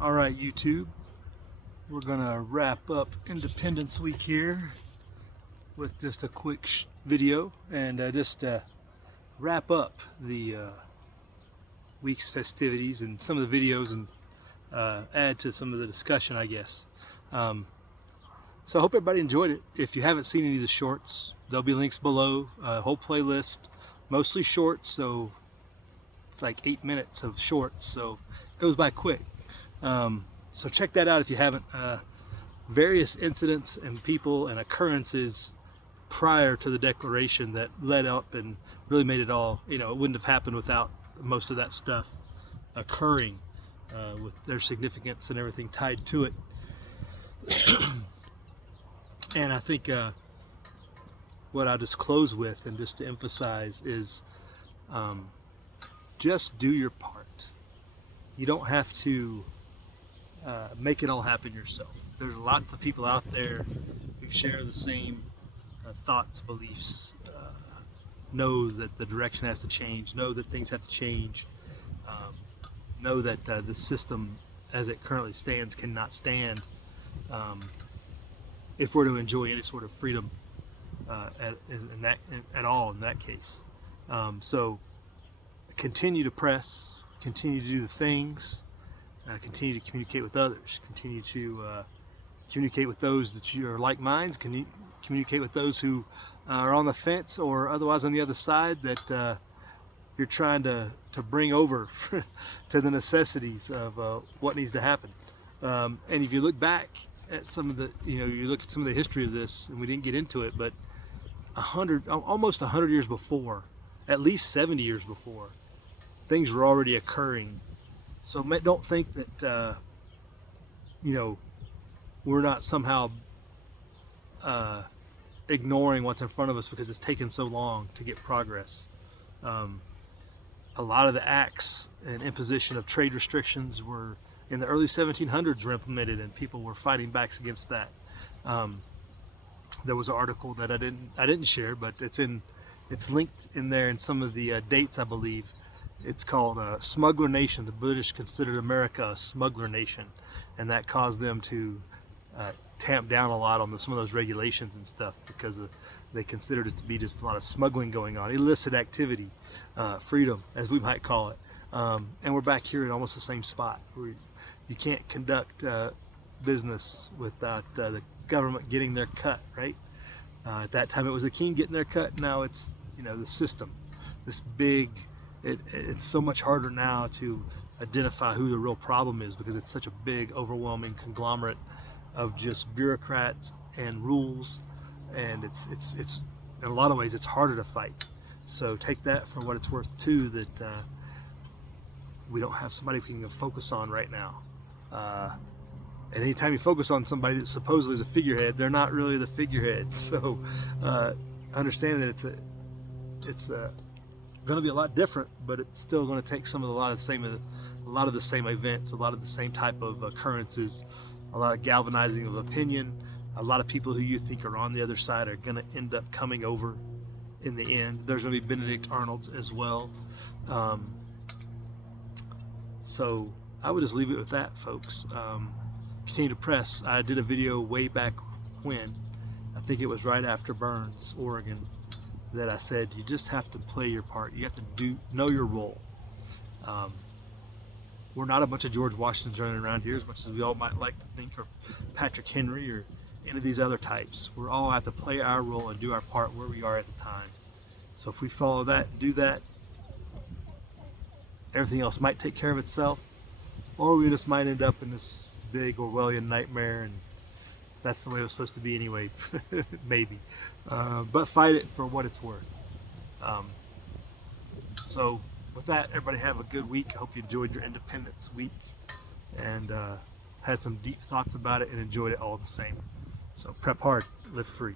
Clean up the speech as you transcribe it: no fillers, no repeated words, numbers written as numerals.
All right, YouTube, we're gonna wrap up Independence Week here with just a quick video and just wrap up the week's festivities and some of the videos and add to some of the discussion, I guess. So I hope everybody enjoyed it. If you haven't seen any of the shorts, there'll be links below, a whole playlist, mostly shorts, so it's like 8 minutes of shorts, so it goes by quick. So check that out if you haven't. Various incidents and people and occurrences prior to the declaration that led up and really made it all, it wouldn't have happened without most of that stuff occurring with their significance and everything tied to it. And I think what I'll just close with, and just to emphasize, is just do your part. You don't have to make it all happen yourself. There's lots of people out there who share the same thoughts, beliefs, know that the direction has to change, know that things have to change, know that the system as it currently stands cannot stand if we're to enjoy any sort of freedom at all in that case. So continue to press, continue to do the things, continue to communicate with others, continue to communicate with those that you are like minds, communicate with those who are on the fence or otherwise on the other side that you're trying to bring over to the necessities of what needs to happen. And if you look back at some of the, you look at some of the history of this, and we didn't get into it, but almost 100 years before, at least 70 years before, things were already occurring. So don't think that we're not somehow ignoring what's in front of us because it's taken so long to get progress. A lot of the acts and imposition of trade restrictions were in the early 1700s were implemented, and people were fighting back against that. There was an article that I didn't share, but it's linked in there in some of the dates, I believe. It's called Smuggler Nation. The British considered America a smuggler nation, and that caused them to tamp down a lot on some of those regulations and stuff because they considered it to be just a lot of smuggling going on, illicit activity, freedom, as we might call it. And we're back here in almost the same spot. You can't conduct business without the government getting their cut, right? At that time it was the king getting their cut. Now it's the system. This big. It's so much harder now to identify who the real problem is because it's such a big, overwhelming conglomerate of just bureaucrats and rules, and it's in a lot of ways it's harder to fight. So take that for what it's worth too, that we don't have somebody we can focus on right now. And anytime you focus on somebody that supposedly is a figurehead, they're not really the figurehead. So understand that it's going to be a lot different, but it's still going to take a lot of the same events, a lot of the same type of occurrences, a lot of galvanizing of opinion. A lot of people who you think are on the other side are going to end up coming over in the end. There's going to be Benedict Arnolds as well. So I would just leave it with that, folks. Continue to press. I did a video way back when, I think it was right after Burns, Oregon, that I said you just have to play your part. You have to know your role. We're not a bunch of George Washingtons running around here as much as we all might like to think, or Patrick Henry, or any of these other types. We're all have to play our role and do our part where we are at the time. So if we follow that and do that, everything else might take care of itself, or we just might end up in this big Orwellian nightmare, and that's the way it was supposed to be anyway. Maybe. But fight it for what it's worth. So with that, everybody have a good week. I hope you enjoyed your Independence Week and had some deep thoughts about it and enjoyed it all the same. So prep hard, live free.